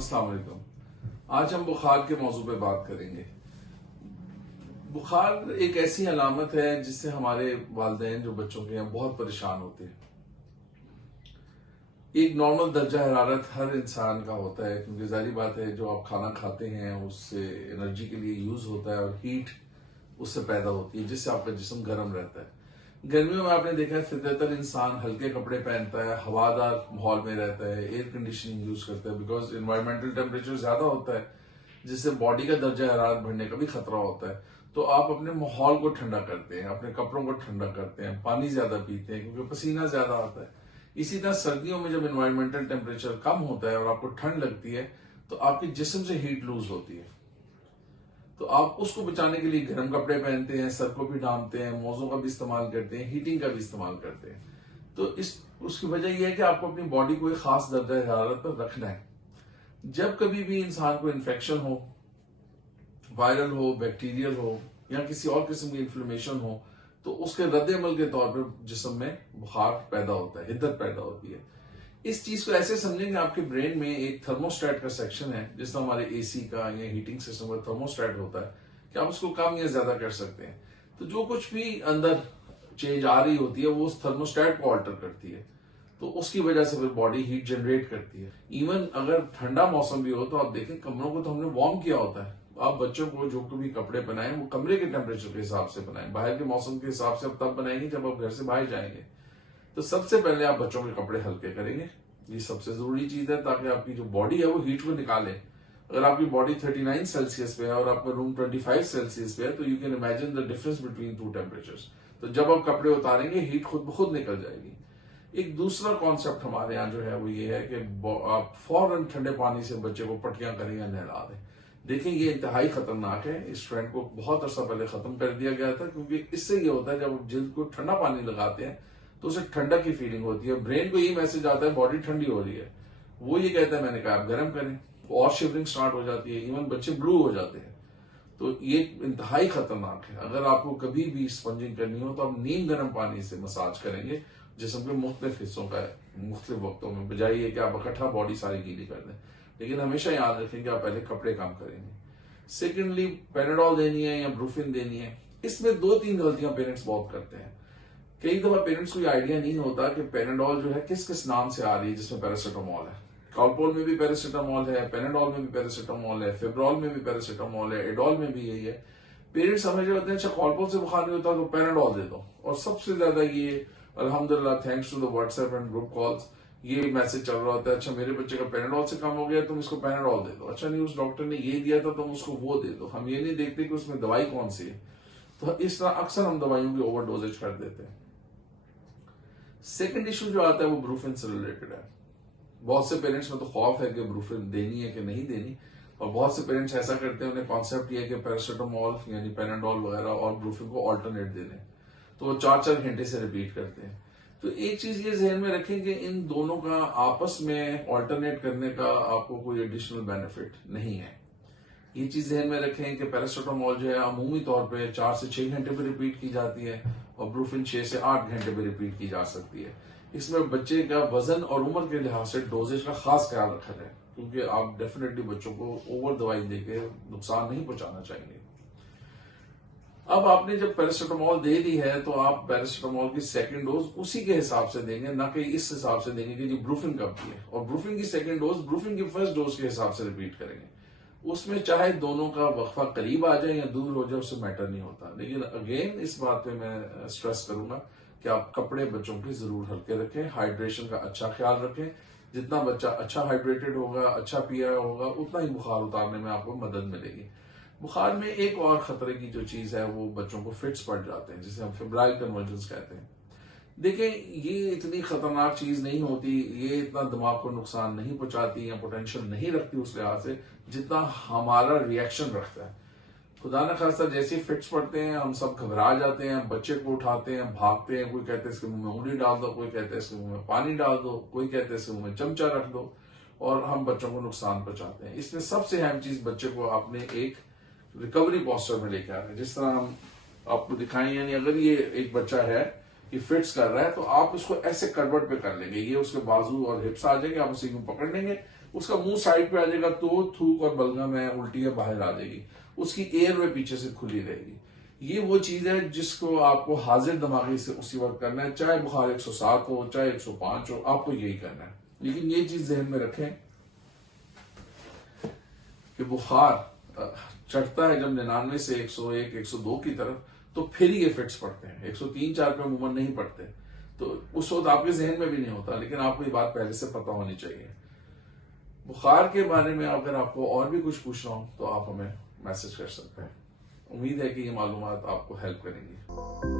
अस्सलाम वालेकुम। आज हम बुखार के मौजू पे बात करेंगे। बुखार एक ऐसी अलामत है जिससे हमारे वालिदैन जो बच्चों के हैं बहुत परेशान होते हैं। एक नॉर्मल दर्जा हरारत हर इंसान का होता है, क्योंकि जाहिर बात है जो आप खाना खाते हैं उससे एनर्जी के लिए यूज होता है और हीट उससे पैदा होती है जिससे आपका जिस्म गर्म रहता है। गर्मियों में आपने देखा है फितरतन इंसान हल्के कपड़े पहनता है, हवादार माहौल में रहता है, एयर कंडीशनिंग यूज करता है, बिकॉज इन्वायरमेंटल टेम्परेचर ज्यादा होता है जिससे बॉडी का दर्जा हरारत बढ़ने का भी खतरा होता है। तो आप अपने माहौल को ठंडा करते हैं, अपने कपड़ों को ठंडा करते हैं, पानी ज्यादा पीते हैं क्योंकि पसीना ज्यादा आता है। इसी तरह सर्दियों में जब इन्वायरमेंटल टेम्परेचर कम होता है और आपको ठंड लगती है तो आपके जिस्म से हीट लूज होती है, तो आप उसको बचाने के लिए गर्म कपड़े पहनते हैं, सर को भी ढांपते हैं, मोज़ों का भी इस्तेमाल करते हैं, हीटिंग का भी इस्तेमाल करते हैं। तो उसकी वजह यह है कि आपको अपनी बॉडी को एक खास दर्जा हरारत पर रखना है। जब कभी भी इंसान को इन्फेक्शन हो, वायरल हो, बैक्टीरियल हो या किसी और किस्म की इन्फ्लेमेशन हो, तो उसके रद्द-ए-अमल के तौर पर जिस्म में बुखार पैदा होता है, हिद्दत पैदा होती है। इस चीज को ऐसे समझेंगे, आपके ब्रेन में एक थर्मोस्टेट का सेक्शन है, जिस तरह हमारे एसी का या हीटिंग सिस्टम का थर्मोस्टेट होता है कि आप उसको कम या ज्यादा कर सकते हैं। तो जो कुछ भी अंदर चेंज आ रही होती है वो उस थर्मोस्टेट को ऑल्टर करती है, तो उसकी वजह से फिर बॉडी हीट जनरेट करती है। इवन अगर ठंडा मौसम भी हो तो आप देखें कमरों को तो हमने वार्म किया होता है। आप बच्चों को जो भी कपड़े बनाएं वो कमरे के टेम्परेचर के हिसाब से बनाएं, बाहर के मौसम के हिसाब से आप तब बनाएंगे जब आप घर से बाहर जाएंगे। तो सबसे पहले आप बच्चों के कपड़े हल्के करेंगे, ये सबसे जरूरी चीज है ताकि आपकी जो बॉडी है वो हीट को निकाले। अगर आपकी बॉडी 39 सेल्सियस पे है और आपका रूम 25 सेल्सियस पे है तो you can imagine the difference between two temperatures. तो जब आप कपड़े उतारेंगे हीट खुद ब खुद निकल जाएगी। एक दूसरा कॉन्सेप्ट हमारे यहाँ जो है वो ये है कि आप फौरन ठंडे पानी से बच्चे को पट्टियां करें या नहला दें। देखें ये इंतहाई खतरनाक है। इस ट्रेंड को बहुत अर्सा पहले खत्म कर दिया गया था, क्योंकि इससे ये होता है जब जिल्द को ठंडा पानी लगाते हैं तो उसे ठंडक की फीलिंग होती है, ब्रेन को ये मैसेज आता है बॉडी ठंडी हो रही है, वो ये कहता है मैंने कहा आप गर्म करें, और शिवरिंग स्टार्ट हो जाती है, इवन बच्चे ब्लू हो जाते हैं। तो ये इंतहाई खतरनाक है। अगर आपको कभी भी स्पंजिंग करनी हो तो आप नीम गर्म पानी से मसाज करेंगे जिस्म के मुख्तलिफ हिस्सों का मुख्तलिफ वक्तों में, बजाय ये कि आप इकट्ठा बॉडी सारी गीली कर दें। लेकिन हमेशा याद रखें कि आप पहले कपड़े काम करेंगे। सेकेंडली, पैनाडोल देनी है या ब्रूफिन देनी है, इसमें 2-3 गलतियां पेरेंट्स बहुत करते हैं। कई दफा पेरेंट्स को ये आइडिया नहीं होता कि पैनाडोल जो है किस किस नाम से आ रही है, जिसमें पैरासिटामोल है। कॉलपोल में भी पैरासिटामोल है, पैनाडोल में भी पैरासिटामोल है, फिब्रॉल में भी पैरासिटामोल है, एडोल में भी यही है। पेरेंट्स समझ रहे होते हैं अच्छा कॉलपोल से बुखार नहीं होता तो पैनाडोल दे दो। और सबसे ज्यादा ये अल्हम्दुलिल्लाह thanks to the WhatsApp and group calls ये मैसेज चल रहा होता है, अच्छा मेरे बच्चे का पैनाडोल से कम हो गया तुम इसको पैनाडोल दे दो। अच्छा नहीं, उस डॉक्टर ने ये दिया था तुम उसको वो दे दो। हम ये नहीं देखते कि उसमें दवाई कौन सी है। तो इस तरह अक्सर हम दवाइयों की ओवरडोजेज कर देते हैं। सेकंड इशू जो आता है वो ब्रूफिन से रिलेटेड है। बहुत से पेरेंट्स में तो खौफ है कि ब्रूफिन देनी है कि नहीं देनी, और बहुत से पेरेंट्स ऐसा करते हैं, उन्हें कॉन्सेप्ट ये है कि पैरासिटामोल यानी पैनाडोल वगैरह और ब्रूफिन को ऑल्टरनेट दे दें, तो वो 4-4 घंटे से रिपीट करते हैं। तो एक चीज ये जहन में रखें कि इन दोनों का आपस में ऑल्टरनेट करने का आपको कोई एडिशनल बेनिफिट नहीं है। ये चीज ध्यान में रखें कि पैरासिटामोल जो है अमूमी तौर पे 4 से 6 घंटे पे रिपीट की जाती है और ब्रूफिन 6 से 8 घंटे पे रिपीट की जा सकती है। इसमें बच्चे का वजन और उम्र के लिहाज से डोजेज का खास ख्याल रखा जाए, क्योंकि आप डेफिनेटली बच्चों को ओवर दवाई देकर नुकसान नहीं पहुंचाना चाहिए। अब आपने जब पैरासिटामोल दे दी है तो आप पैरासिटामोल की सेकंड डोज उसी के हिसाब से देंगे, ना कि इस हिसाब से देंगे कि जी ब्रूफिन कब की है, और ब्रूफिन की सेकंड डोज ब्रूफिन की फर्स्ट डोज के हिसाब से रिपीट करेंगे। उसमें चाहे दोनों का वक्फा करीब आ जाए या दूर हो जाए उससे मैटर नहीं होता। लेकिन अगेन इस बात पे मैं स्ट्रेस करूंगा कि आप कपड़े बच्चों के जरूर हल्के रखें, हाइड्रेशन का अच्छा ख्याल रखें। जितना बच्चा अच्छा हाइड्रेटेड होगा, अच्छा पिया होगा, उतना ही बुखार उतारने में आपको मदद मिलेगी। बुखार में एक और खतरे की जो चीज है वो बच्चों को फिट्स पड़ जाते हैं, जिसे हम फेब्राइल कन्वर्जन्स कहते हैं। देखें ये इतनी खतरनाक चीज नहीं होती, ये इतना दिमाग को नुकसान नहीं पहुंचाती या पोटेंशियल नहीं रखती उस लिहाज से जितना हमारा रिएक्शन रखता है। खुदा न खास्ता जैसे फिट्स पड़ते हैं हम सब घबरा जाते हैं, बच्चे को उठाते हैं, भागते हैं। कोई कहते हैं इसके मुंह में उंगली डाल दो, कोई कहते हैं इसके मुंह में पानी डाल दो, कोई कहते हैं इसके मुंह में चमचा रख दो, और हम बच्चों को नुकसान पहुंचाते हैं। इसमें सबसे अहम चीज बच्चे को आपने एक रिकवरी पोस्टर में लेके आ रहे हैं, जिस तरह हम आपको दिखाएं। यानी अगर ये एक बच्चा है कि फिट्स कर रहा है तो आप उसको ऐसे करवट पे कर लेंगे, ये उसके बाजू और हिप्स आ जाएंगे, आप उसे यूं पकड़ लेंगे, उसका मुंह साइड पे आ जाएगा तो थूक और बलगम है, उल्टी है, बाहर आ जाएगी, उसकी एयरवे पीछे से खुली रहेगी। ये वो चीज है जिसको आपको हाजिर दिमागी से उसी वक्त करना है, चाहे बुखार 107 हो, चाहे 105 हो, आपको यही करना है। लेकिन ये चीज ध्यान में रखें कि बुखार चढ़ता है जब 99 से 101, 102 की तरफ, तो फिर ये फिट्स पड़ते हैं। 103-4 पे अमूमन नहीं पड़ते, तो उस वक्त आपके जहन में भी नहीं होता, लेकिन आपको ये बात पहले से पता होनी चाहिए। बुखार के बारे में अगर आपको और भी कुछ पूछना हो तो आप हमें मैसेज कर सकते हैं। उम्मीद है कि ये मालूमात आपको हेल्प करेंगी।